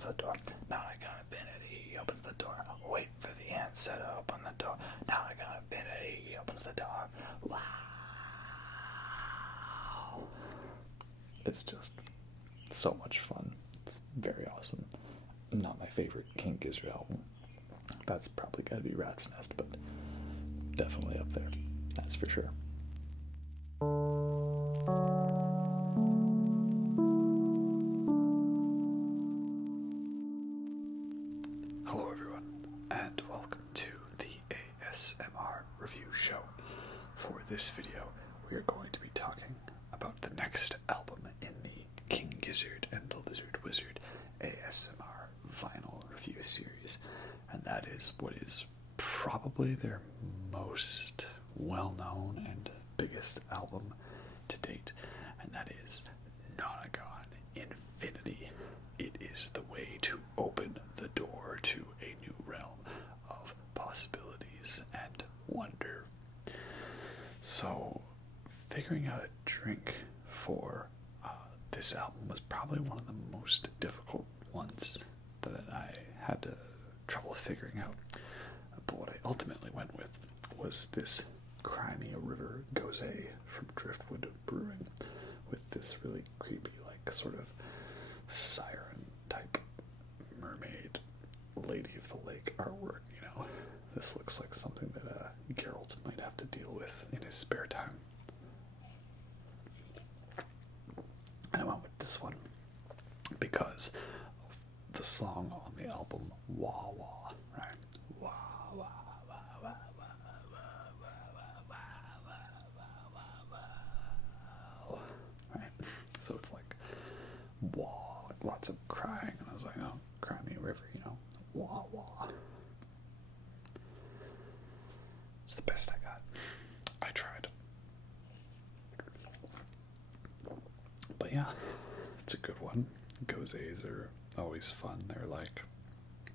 opens the door. Nonagon Infinity, he opens the door. Wait for the answer to open the door. Nonagon Infinity, he opens the door. Wow. It's just so much fun. It's very awesome. Not my favorite King Gizzard album. That's probably got to be Rat's Nest, but definitely up there. That's for sure. Hello everyone, and welcome to the ASMR review show. For this video, we are going to be talking about the next album in the King Gizzard and the Lizard Wizard ASMR vinyl review series, and that is what is probably their most well-known and biggest album to date, and that is Nonagon Infinity. It is the way to open the door to a new realm of possibilities and wonder. So, figuring out a drink for this album was probably one of the most difficult ones that I had trouble figuring out. But what I ultimately went with was this Crimea River Gose from Driftwood Brewing, with this really creepy, like, sort of siren type mermaid lady of the lake artwork. You know, this looks like something that Geralt might have to deal with in his spare time. And I went with this one because of the song on the album, Wah Wah, right? Wah Wah Wah Wah Wah Wah Wah Wah Wah. Right? So it's like wah, lots of crying, and I was like, oh, Crimea River, you know, wah wah. It's the best I got. I tried. But yeah, it's a good one. Goses are always fun. They're like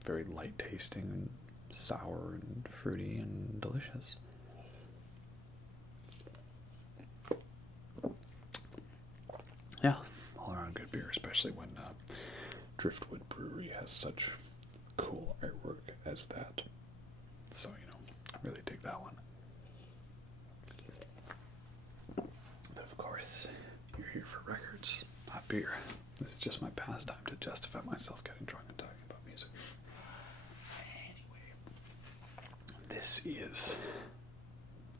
very light tasting and sour and fruity and delicious. Yeah, all around good beer, especially when Driftwood Brewery has such cool artwork as that. So, you know, I really dig that one. But of course, you're here for records, not beer. This is just my pastime to justify myself getting drunk and talking about music. Anyway, this is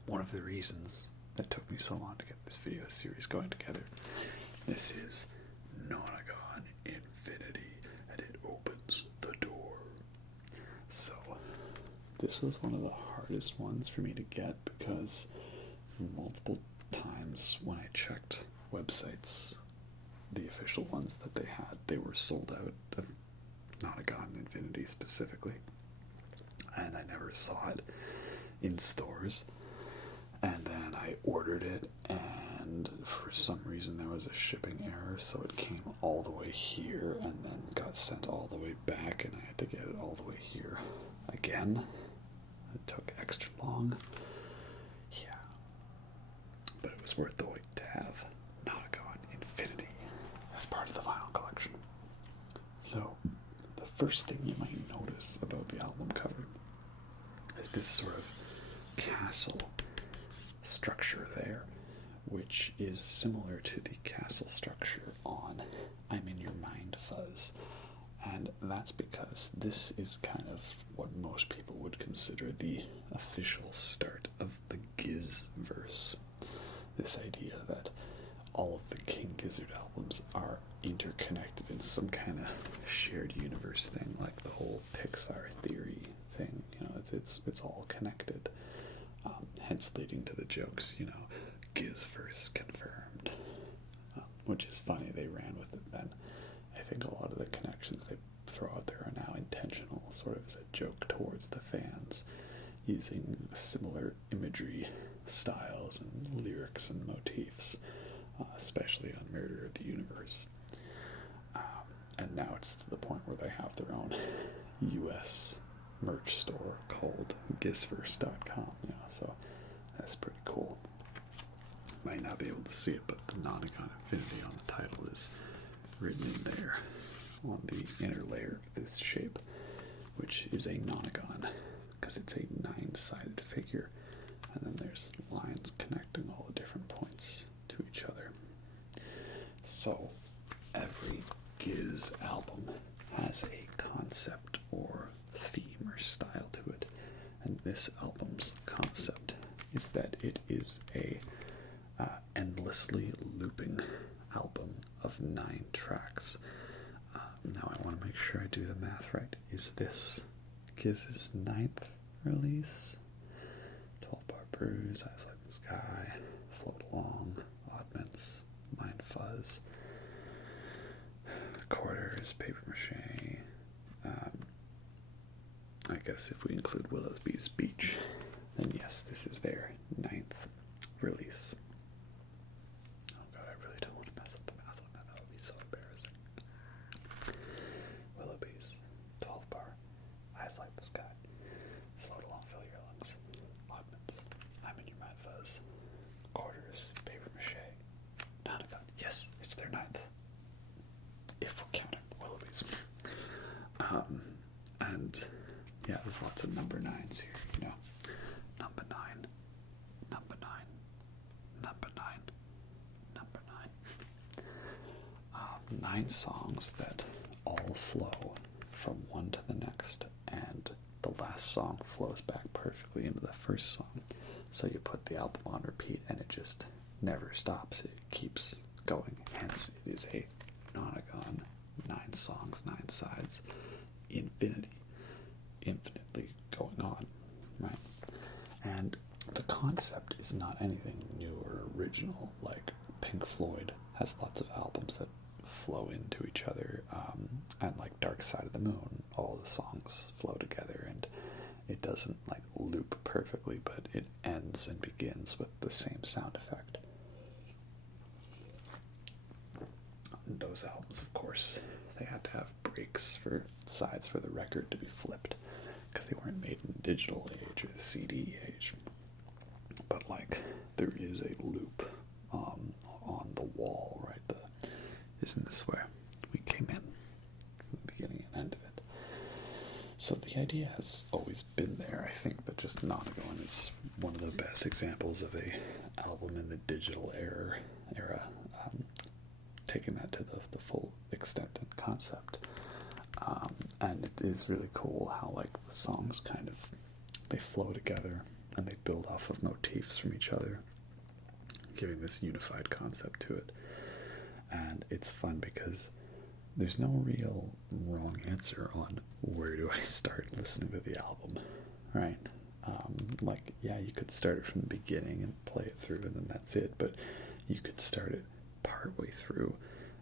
one of the reasons that took me so long to get this video series going together. This is Nonagon Infinity, and it opens the door. So, this was one of the hardest ones for me to get because multiple times when I checked websites, the official ones that they had, they were sold out of Nonagon Infinity specifically, and I never saw it in stores. And then I ordered it, and for some reason there was a shipping error, so it came all the way here and then got sent all the way back, and I had to get it all the way here again. It took extra long. Yeah. But it was worth the wait to have Nonagon Infinity as part of the vinyl collection. So, the first thing you might notice about the album cover is this sort of castle structure there, which is similar to the castle structure on I'm in Your Mind Fuzz. And that's because this is kind of what most people would consider the official start of the Giz-verse. This idea that all of the King Gizzard albums are interconnected in some kind of shared universe thing, like the whole Pixar theory thing. You know, it's all connected. Hence leading to the jokes, you know, Giz-verse confirmed. Which is funny, they ran with it then. I think a lot of the connections they throw out there are now intentional, sort of as a joke towards the fans, using similar imagery styles and lyrics and motifs, especially on Murder of the Universe. And now it's to the point where they have their own US merch store called gizverse.com, you know, so that's pretty cool. Might not be able to see it, but the Nonagon Infinity on the title is written in there. on the inner layer of this shape, which is a nonagon, because it's a 9-sided figure, and then there's lines connecting all the different points to each other. So every Giz album has a concept or theme or style to it, and this album's concept is that it is a endlessly looping album of 9 tracks. Now I want to make sure I do the math right. Is this Giz's 9th release? 12-bar Bruise, Eyes Like the Sky, Float Along, Oddments, Mind Fuzz, Quarters, Paper Mache. I guess if we include Willowby's Beach, then yes, this is their 9th release. Oh god, I really don't want to mess up the math on that. That would be so embarrassing. Willowby's, 12-bar, Eyes Like the Sky, Float Along, Fill Your Lungs, Oddments, I'm in Your Mind Fuzz, Quarters, Paper Mache, Nonagon. Yes, it's their 9th. If we're counting Willowby's. And yeah, there's lots of number 9s here, you know. Number 9, number 9, number 9, number 9. 9 songs that all flow from one to the next, and the last song flows back perfectly into the first song. So you put the album on repeat and it just never stops. It keeps going. Hence, it is a Nonagon, 9 songs, 9 sides, infinitely going on, right? And the concept is not anything new or original. Like Pink Floyd has lots of albums that flow into each other, and like Dark Side of the Moon, all the songs flow together, and it doesn't like loop perfectly, but it ends and begins with the same sound effect. And those albums, of course, they had to have breaks for sides for the record to be flipped, because they weren't made in the digital age or the CD age. But like, there is a loop on the wall, right? Isn't this where we came in from the beginning and end of it? So the idea has always been there. I think that just Nonagon is one of the best examples of a album in the digital era, taking that to the full extent and concept. And it is really cool how like the songs kind of, they flow together and they build off of motifs from each other, giving this unified concept to it. And it's fun because there's no real wrong answer on where do I start listening to the album, right? Like, yeah, you could start it from the beginning and play it through and then that's it, but you could start it partway through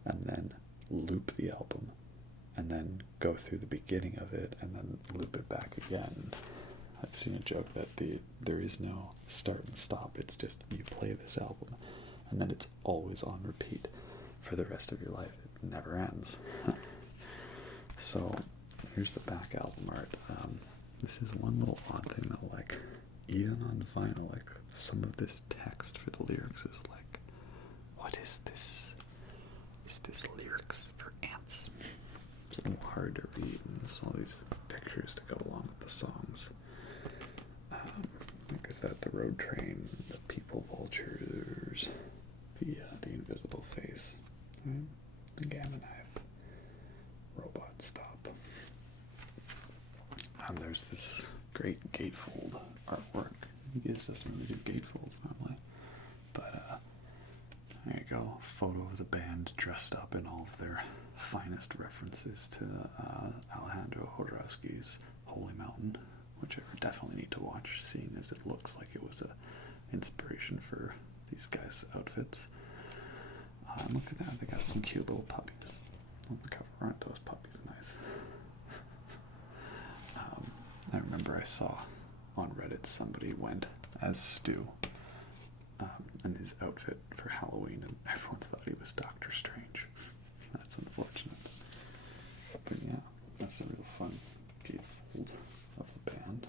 and then loop the album and then go through the beginning of it and then loop it back again. I've seen a joke that there is no start and stop. It's just you play this album and then it's always on repeat for the rest of your life. It never ends. So here's the back album art. This is one little odd thing though, like even on vinyl, like some of this text for the lyrics is like, what is this? Is this lyrics for ants? It's a little hard to read, and there's all these pictures to go along with the songs. Like, is that the road train, the people vultures, the invisible face, right? The gamma knife, robot stop. And there's this great gatefold artwork. I guess doesn't really do gatefolds normally, but there you go. Photo of the band dressed up in all of their finest references to Alejandro Jodorowsky's Holy Mountain, which I definitely need to watch, seeing as it looks like it was a inspiration for these guys' outfits. Look at that, they got some cute little puppies on the cover. Aren't those puppies nice? I remember I saw on Reddit somebody went as Stu in his outfit for Halloween, and everyone thought he was Doctor Strange. That's unfortunate. But yeah, that's a real fun gatefold of the band.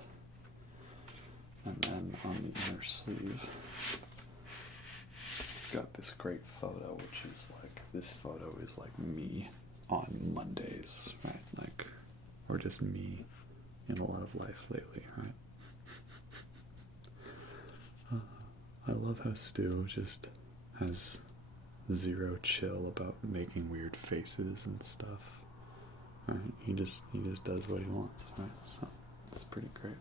And then on the inner sleeve, got this great photo, which is like, this photo is like me on Mondays days, right? Like, or just me in a lot of life lately, right? I love how Stu just has zero chill about making weird faces and stuff. Right? He just does what he wants, right? So that's pretty great.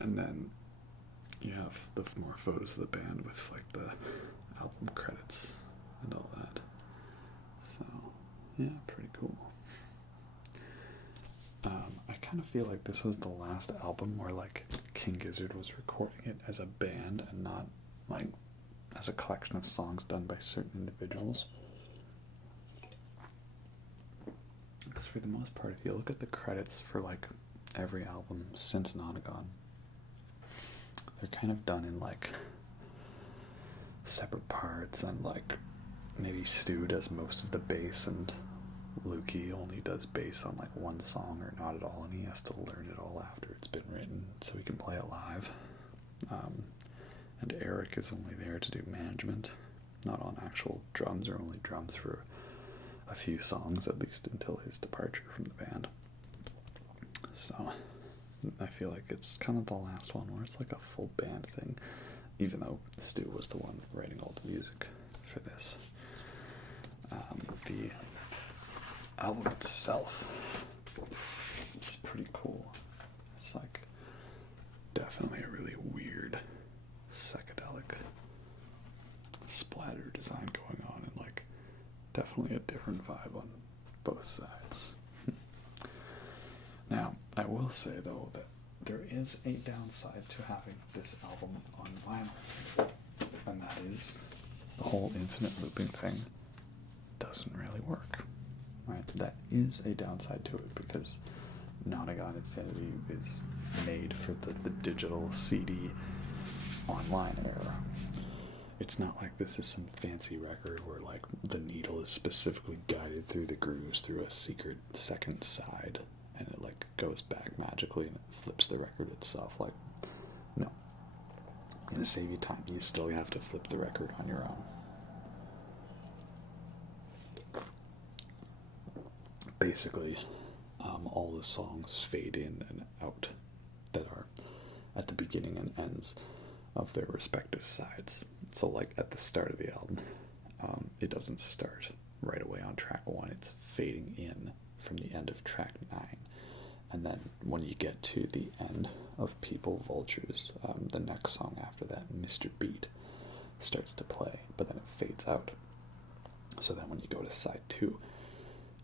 And then you have the more photos of the band with like the album credits and all that. So yeah, pretty cool. I kind of feel like this was the last album where like King Gizzard was recording it as a band and not like as a collection of songs done by certain individuals. Because for the most part, if you look at the credits for like every album since Nonagon, they're kind of done in like separate parts, and like maybe Stu does most of the bass and Lukey only does bass on like one song or not at all, and he has to learn it all after it's been written so he can play it live. And Eric is only there to do management, not on actual drums, or only drums for a few songs, at least until his departure from the band. So I feel like it's kind of the last one where it's like a full band thing, even though Stu was the one writing all the music for this. The album itself, it's pretty cool. It's like definitely a really weird psychedelic splatter design going on, and like definitely a different vibe on both sides. Now, I will say though that there is a downside to having this album on vinyl, and that is the whole infinite looping thing doesn't really work. Right? That is a downside to it, because Nonagon Infinity is made for the digital CD online era. It's not like this is some fancy record where like the needle is specifically guided through the grooves through a secret second side, and it like goes back magically and it flips the record itself. Like, no. To save you time, you still have to flip the record on your own. Basically, all the songs fade in and out that are at the beginning and ends of their respective sides. So like at the start of the album, it doesn't start right away on track 1. It's fading in from the end of track 9. And then when you get to the end of People Vultures, the next song after that, Mr. Beat, starts to play, but then it fades out. So then when you go to side 2,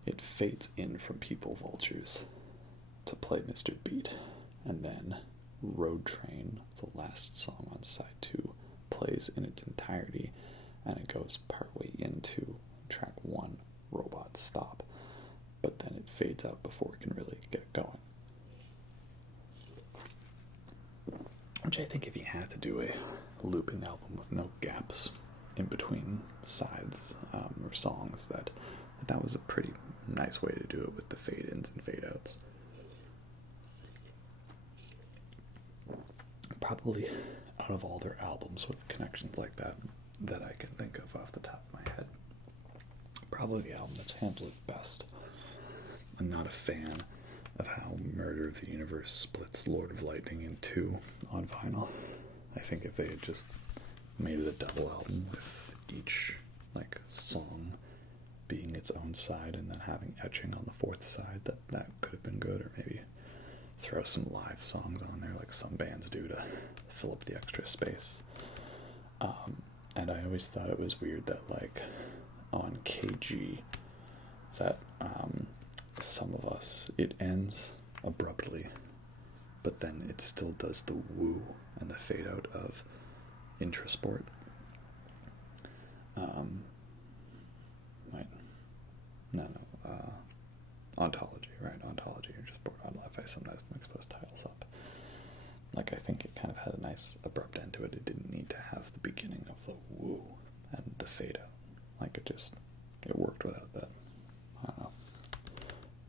it fades in from People Vultures to play Mr. Beat, and then Road Train, the last song on side 2, plays in its entirety, and it goes partway into track 1, Robot Stop, but then it fades out before it can really get going. Which I think if you had to do a looping album with no gaps in between sides or songs, that was a pretty nice way to do it with the fade-ins and fade-outs. Probably out of all their albums with connections like that I can think of off the top of my head, probably the album that's handled it best. I'm not a fan of how Murder of the Universe splits Lord of Lightning in 2 on vinyl. I think if they had just made it a double album with each like song being its own side and then having etching on the 4th side, that could have been good. Or maybe throw some live songs on there like some bands do to fill up the extra space. And I always thought it was weird that like on KG that Some of Us, it ends abruptly, but then it still does the woo and the fade out of Intrasport. Ontology, right? Ontology, Intrasport, On Life. I sometimes mix those titles up. Like, I think it kind of had a nice abrupt end to it. It didn't need to have the beginning of the woo and the fade out. Like, it worked without that. I don't know.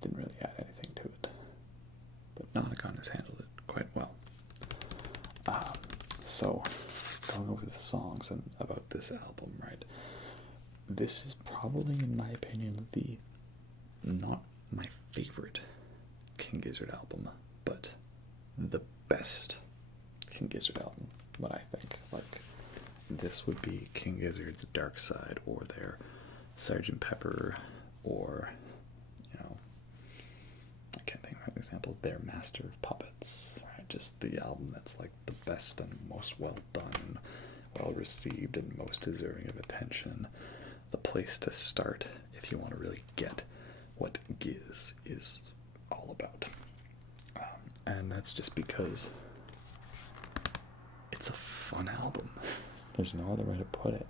Didn't really add anything to it. But Nonagon has handled it quite well. So, going over the songs and about this album, right? this is probably, in my opinion, the not my favorite King Gizzard album, but the best King Gizzard album, what I think. Like, this would be King Gizzard's Dark Side, or their Sgt. Pepper, or, you know, I can't think of an example, their Master of Puppets, right? Just the album that's like the best and most well done, well received, and most deserving of attention. The place to start if you want to really get what Giz is all about. And that's just because it's a fun album. There's no other way to put it.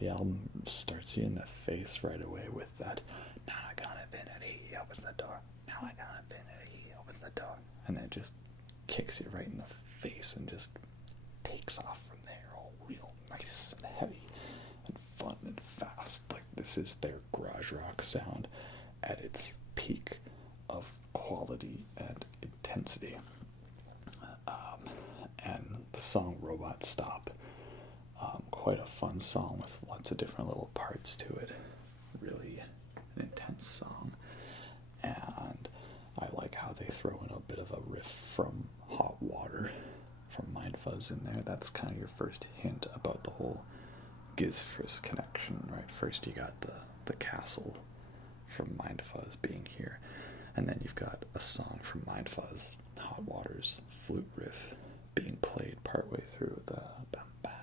The album starts you in the face right away with that Nonagon Infinity, he opens the door. Nonagon Infinity, he opens the door. And then it just kicks you right in the face and just takes off from there, all real nice and heavy and fun and fast. Like, this is their garage rock sound at its peak of quality and intensity. And the song Robot Stop, quite a fun song with lots of different little parts to it. Really an intense song. And I like how they throw in a bit of a riff from Hot Water from Mind Fuzz in there. That's kind of your first hint about the whole Giz-Frisk connection, right? First you got the castle from Mind Fuzz being here, and then you've got a song from Mind Fuzz, Hot Water's flute riff, being played partway through the right.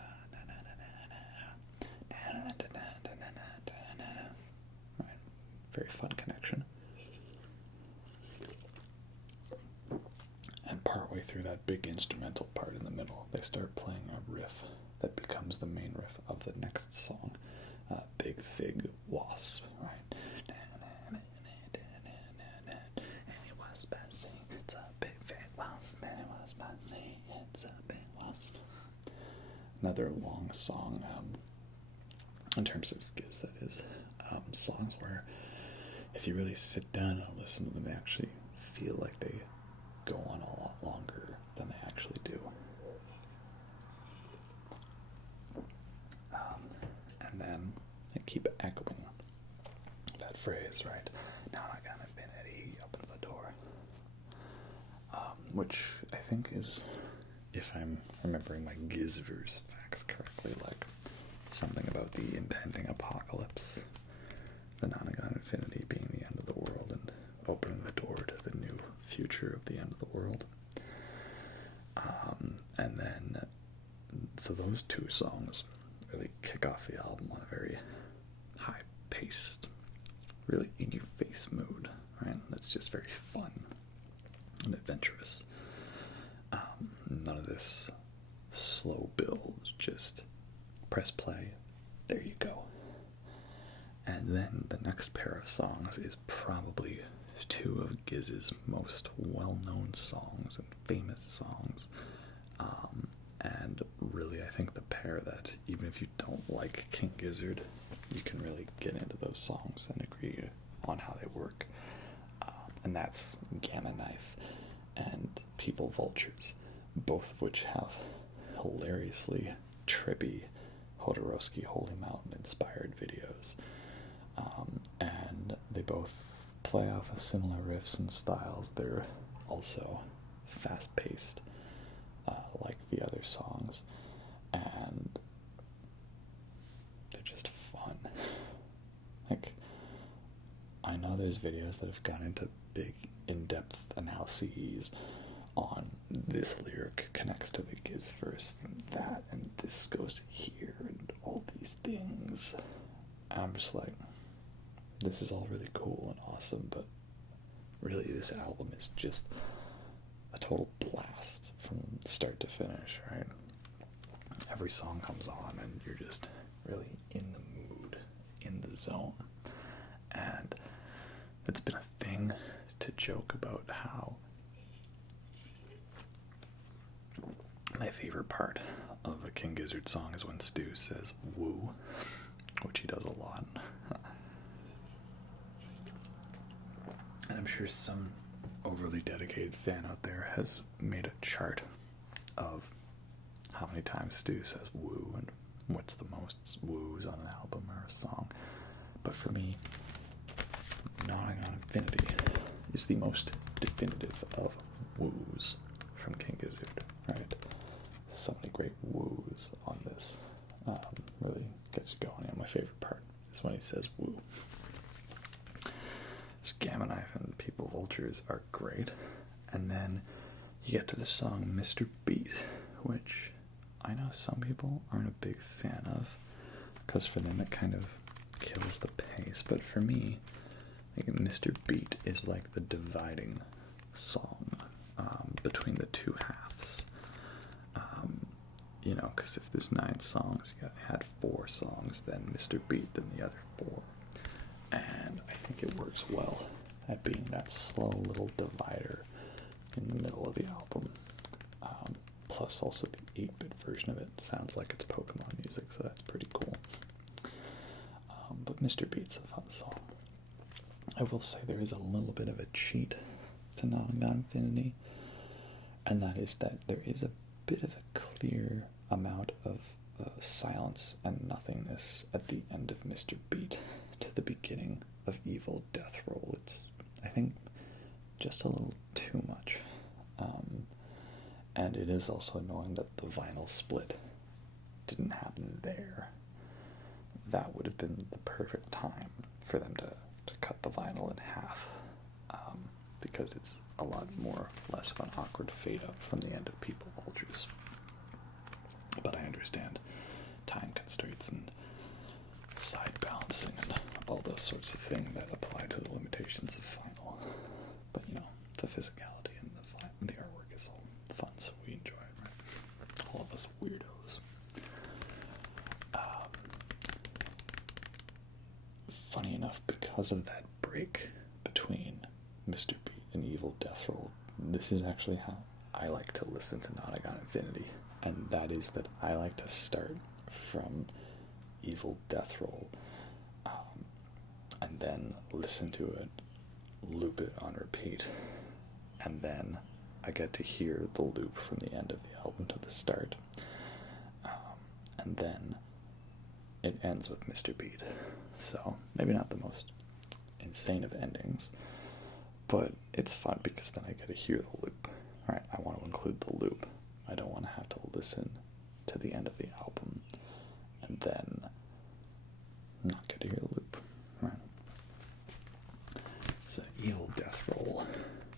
Very fun connection. And partway through that big instrumental part in the middle, they start playing a riff that becomes the main riff of the next song, Big Fig Wasp, right? And it was passing, it's a big fig wasp, and it was passing, it's a big wasp. Another long song, in terms of Giz, that is, songs where if you really sit down and listen to them, they actually feel like they go on a lot longer than they actually do. And then I keep echoing that phrase, right? Nonagon Infinity, open the door. Which I think is, if I'm remembering my Gizverse facts correctly, like something about the impending apocalypse, the Nonagon Infinity being the end of the world and opening the door to the new future of the end of the world. And then, so those two songs really kick off the album on a very high-paced, really in-your-face mood, right? That's just very fun and adventurous. None of this slow build, just press play, there you go. And then the next pair of songs is probably two of Giz's most well-known songs and famous songs. And really, I think the pair that, even if you don't like King Gizzard, you can really get into those songs and agree on how they work. And that's Gamma Knife and People Vultures, both of which have hilariously trippy Hodorowski Holy Mountain inspired videos. And they both play off of similar riffs and styles. They're also fast-paced, like the other songs, and they're just fun. Like, I know there's videos that have gone into big, in-depth analyses on this lyric connects to the Giz verse from that, and this goes here, and all these things. And I'm just like, this is all really cool and awesome, but really this album is just a total blast from start to finish, right? Every song comes on and you're just really in the mood, in the zone. And it's been a thing to joke about how my favorite part of a King Gizzard song is when Stu says woo, which he does a lot. And I'm sure some overly dedicated fan out there has made a chart of how many times Stu says woo and what's the most woos on an album or a song. But for me, Nonagon Infinity is the most definitive of woos from King Gizzard, right? So many great woos on this. Really gets you going. And my favorite part is when he says woo. This Gamma Knife and People Vultures are great. And then you get to the song Mr. Beat, which I know some people aren't a big fan of, because for them it kind of kills the pace. But for me, I think Mr. Beat is like the dividing song between the two halves. You know, because if there's 9 songs, you had 4 songs, then Mr. Beat, then the other 4. And I think it works well at being that slow little divider in the middle of the album. Plus also the 8-bit version of it sounds like it's Pokemon music, so that's pretty cool. But Mr. Beat's a fun song. I will say there is a little bit of a cheat to Nonagon Infinity, and that is that there is a bit of a clear amount of silence and nothingness at the end of Mr. Beat to the beginning of Evil Death Roll. It's, I think, just a little too much. And it is also annoying that the vinyl split didn't happen there. That would have been the perfect time for them to cut the vinyl in half, because it's a lot less of an awkward fade up from the end of People Vultures. But I understand time constraints and side balancing and all those sorts of things that apply to the limitations of vinyl. But you know, the physicality and the artwork is all fun, so we enjoy it, right? All of us weirdos. Funny enough, because of that break between Mr. Beat and Evil Death Roll, this is actually how I like to listen to Nonagon Infinity, and that is that I like to start from Evil Death Roll, and then listen to it, loop it on repeat, and then I get to hear the loop from the end of the album to the start, and then it ends with Mr. Beat. So maybe not the most insane of endings, but it's fun because then I get to hear the loop. Right? I want to include the loop. I don't want to have to listen to the end of the album and then not get to hear the loop. Right? So Evil Death Roll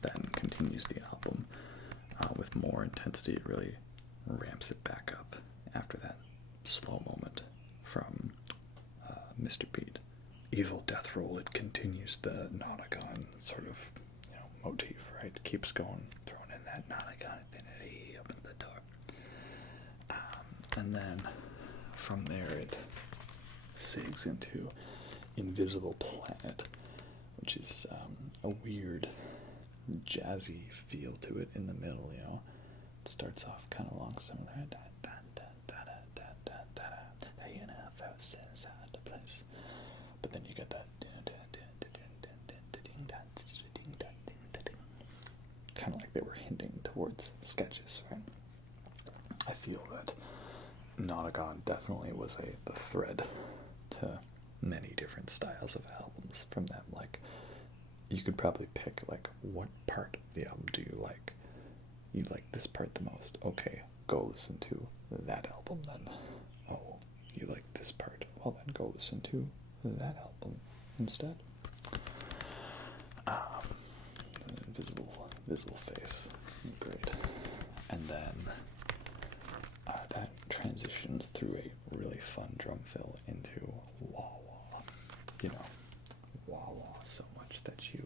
then continues the album with more intensity. It really ramps it back up after that slow moment from Mr. Beat. Evil Death Roll, it continues the Nonagon sort of, motif, right? It keeps going, throwing in that Nonagon Infinity, open the door. And then from there it sigs into Invisible Planet, which is a weird jazzy feel to it in the middle, It starts off kind of long, some of that. But then you get that kind of like they were hinting towards sketches, right? I feel that Nonagon definitely was the thread to many different styles of albums from them. Like, you could probably pick, what part of the album do you like? You like this part the most. Okay, go listen to that album then. Oh, you like this part. Well, then go listen to that album instead. Visible Face, great. And then that transitions through a really fun drum fill into wah wah. Wah wah so much that you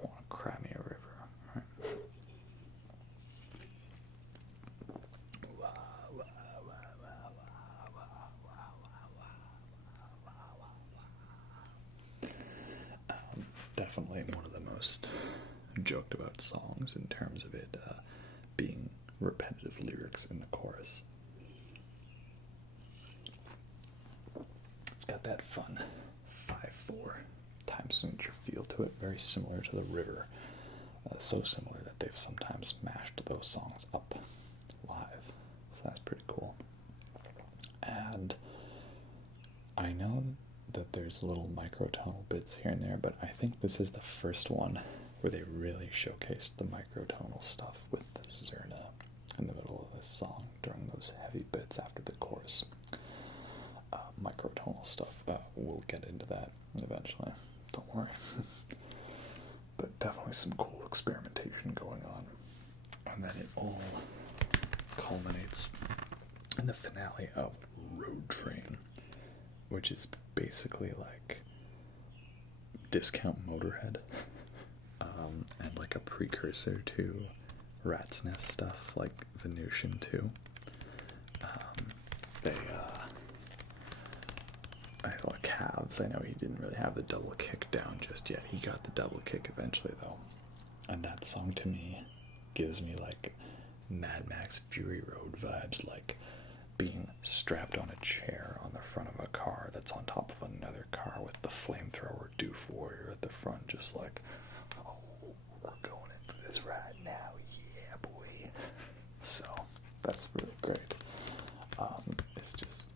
want to cry me a river. Right? Definitely one of the most joked about songs in terms of it being repetitive lyrics in the chorus. It's got that fun 5/4 time signature feel to it, very similar to The River. So similar that they've sometimes mashed those songs up live. So that's pretty cool. And I know that there's little microtonal bits here and there, but I think this is the first one where they really showcased the microtonal stuff with the Zerna in the middle of this song during those heavy bits after the chorus. Microtonal stuff. We'll get into that eventually. Don't worry. But definitely some cool experimentation going on. And then it all culminates in the finale of Road Train, which is basically like Discount Motorhead, and like a precursor to Rat's Nest stuff, like Venusian too. I thought Calves, I know he didn't really have the double kick down just yet. He got the double kick eventually though. And that song to me gives me like Mad Max Fury Road vibes, like being strapped on a chair on the front of a car that's on top of another car with the flamethrower Doof Warrior at the front, just like, oh, we're going in for this ride now, yeah, boy. So that's really great. It's just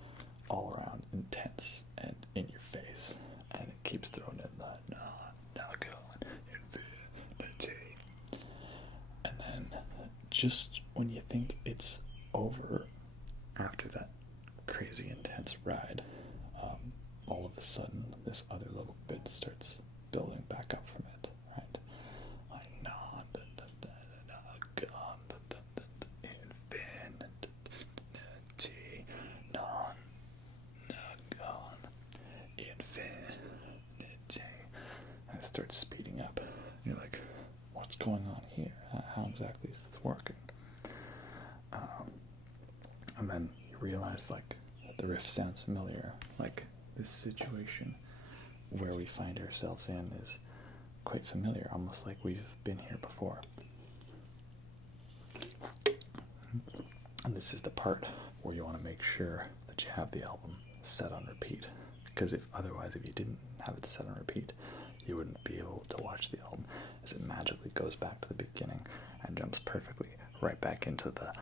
all around intense and in your face, and it keeps throwing in the Nonagon Infinity. And then just when you think it's over after that crazy intense ride, all of a sudden this other little bit starts building back up from it, right? Like Infinity, Nonagon Infinity, and it starts speeding up. You're like, what's going on here? How exactly is this working? And then you realize, like, the riff sounds familiar. Like, this situation where we find ourselves in is quite familiar, almost like we've been here before. And this is the part where you want to make sure that you have the album set on repeat. Because if you didn't have it set on repeat, you wouldn't be able to watch the album, as it magically goes back to the beginning and jumps perfectly right back into the